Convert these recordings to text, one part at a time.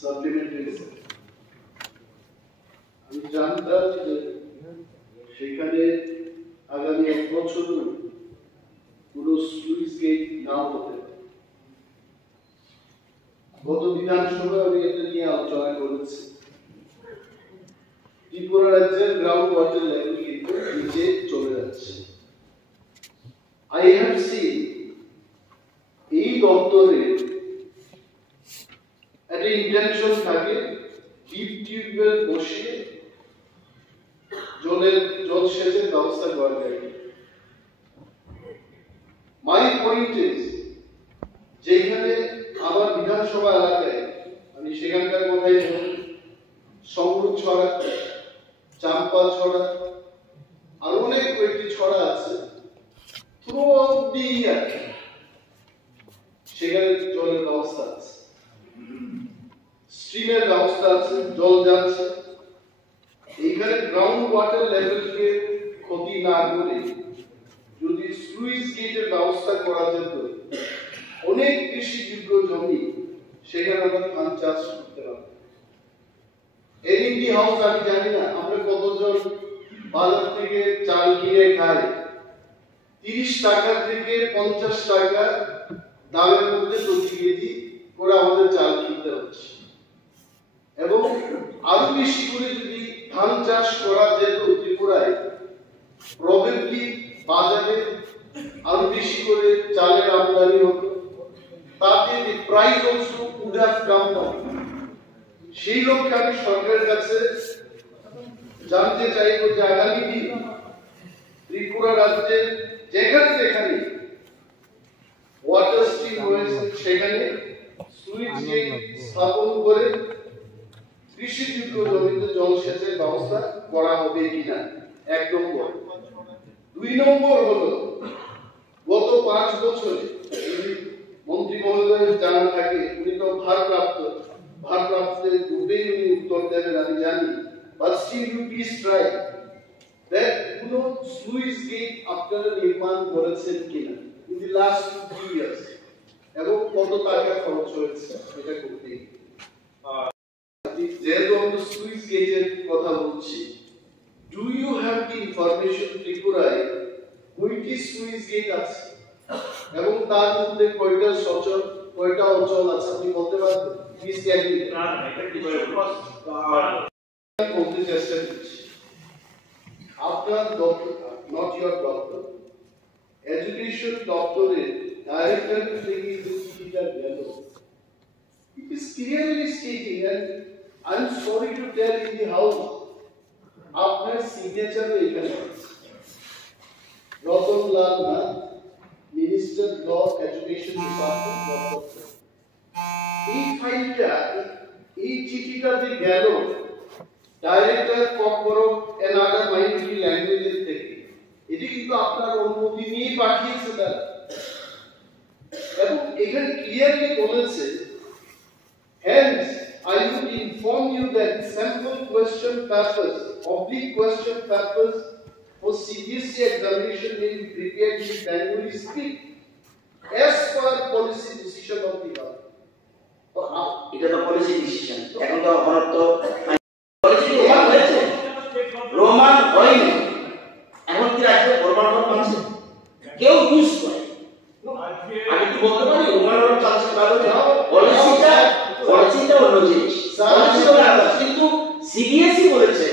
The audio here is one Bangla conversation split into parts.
সাপ্লিমেন্টারি আমি জানতাম যে সেখানে আগামী 1 বছর পুরো স্লুইস গেট নাও হতে পারে। গত বিধানসভায় আমি এটা নিয়ে আলোচনা করেছি। ত্রিপুরা রাজ্যের গ্রাউন্ড ওয়াটার লেভেল কিন্তু নিচে চলে যাচ্ছে। আই হ্যাভ সিন এই দপ্তরে একটা ইন্টেনশন থাকে ডিপ টিউবওয়েল বসিয়ে জল সেচের ব্যবস্থা করা যায়। মাই পয়েন্ট ইজ যেখানে আমার বিধানসভা এলাকায় আমি সেখানকার কথাই বলি, সমরুদ ছড়া, চাম্পা ছড়া, আর অনেক কয়েকটি ছড়া আছে, থ্রু আউট দি ইয়ার সেখানে জলের ব্যবস্থা আছে, স্ট্রিমের ব্যবস্থা আছে, জল যাচ্ছে। এইখানে গ্রাউন্ড ওয়াটার লেভেলকে ক্ষতি না করে যদি স্লুইস গেটের ব্যবস্থা করা যেত, অনেক কৃষিযোগ্য জমি সেখানে আমরা ধান চাষ করতে পারবো। এনইডি হাউস আমি জানি না আমরা কতজন বাজার থেকে চাল কিনে খাই, 30 টাকা থেকে 50 টাকা দামের মধ্যে প্রতি কেজি করে আমাদের চাল কিনতে হচ্ছে। এবং আরো বেশি করে যদি ধান চাষ করা যেত ত্রিপুরায়, প্রবাবলি বাজারে আরো বেশি করে চালের আমদানি হতো, তাতে the price also would have come down. সেই লক্ষ্যে আমি সরকারের কাছে জানতে চাইব যে আগামী দিন ত্রিপুরা রাজ্যের যেখানে ওয়াটার স্ট্রিম রয়েছে সেখানে সুইচ গেট স্থাপন করে কৃষিযোগ্য জমিতে জলসেচের ব্যবস্থা করা হবে কিনা, 1 নম্বর। 2 নম্বর হলো গত 5 বছরে মন্ত্রী মহোদয়ের জানা থাকে, উনি তো ভারপ্রাপ্তের গ্রুপেই উনি উত্তর দেবেন আমি জানি, but still you please try that কোন স্লুইস গেট আপনারা নির্মাণ করেছেন কিনা ইন দি লাস্ট 2 ইয়ার্স, এবং কত টাকা খরচ হয়েছে এটা করতে। যেহেতু আমরা স্লুইস গেটের কথা বলছি, do you have the information ত্রিপুরায় কয়টি স্লুইস গেট আছে এবং তার মধ্যে কয়টা অঞ্চল আছে আপনি বলতে পারবেন? প্লিজ ক্যান ইউ বলতে চেষ্টা করছি। আপনার doctor, not your doctor, education ডক্টরের ডাইরেক্টর থেকে যে চিঠিটা গেল, it is clearly stating, and I am sorry to tell in the house, আপনার সিগনেচার এখানে আছে, Ratanlal Nath, minister law education department. এই ফাইলটা, এই চিঠিটা যে গেল director corporate and other minority languages থেকে, এটি কিন্তু আপনার অনুমতি নিয়ে পাঠিয়েছে তারা, এবং এখানে ক্লিয়ারলি বলেছে, hence I would inform you that sample question papers, oblique question papers for CBSE examination may be prepared in Bengali script as per policy decision of the government. এটা তো পলিসি ডিসিশন, এখন তো ভারত তো পলিসি রোমান হয়েছে, রোমান হয়নি, এখন কি রাজ্যে রোমান আছে কেউ ইউজ করে? আমি কি বলতে পারি রোমান চালছে কারণে পলিসিটা অন্য জিনিস, কিন্তু সিবিএসই বলেছে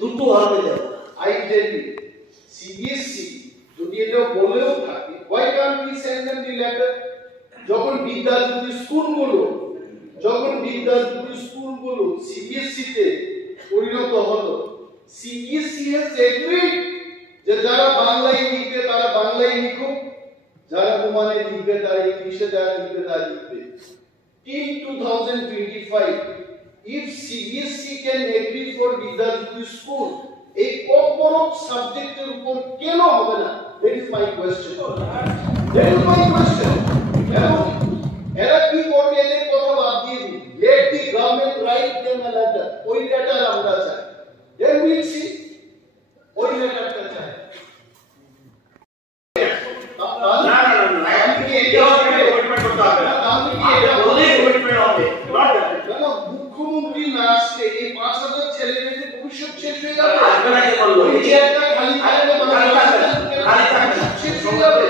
দুটো হবে দেব। I tell you, CBSE যদি এটা বলেও থাকে, why can't we send them the letter? যখন বিদ্যালয় স্কুলগুলো CBSE তে পরিণত হলো, CBSE has agreed যে যারা বাংলায় লিখবে তারা বাংলায় লিখুক, যারা রোমানে লিখবে তারা ইংলিশে, যারা লিখবে তারা লিখবে। Till 2025, if CBSE can agree for Vidyadhari school, a corporate সাবজেক্টের উপর কেন হবে না? That is my question. এরা কি করবে এদের কথা বাদ দিয়ে দিন। Let the government write them a letter. ওই লেটার আমরা চাই। Then we will see. ওই লেটারটা চাই। আমি কি এটা কমিটমেন্ট করতে হবে? আমি কি এটা বলে কমিটমেন্ট হবে? না মুখ্যমন্ত্রী না আসলে এই 5,000 ছেলে মেয়েদের ভবিষ্যৎ শেষ হয়ে যাবে। আসবে না কে বললো? এই চেয়ারটা খালি থাকবে, খালি থাকবে না। শেষ হয়ে যাবে।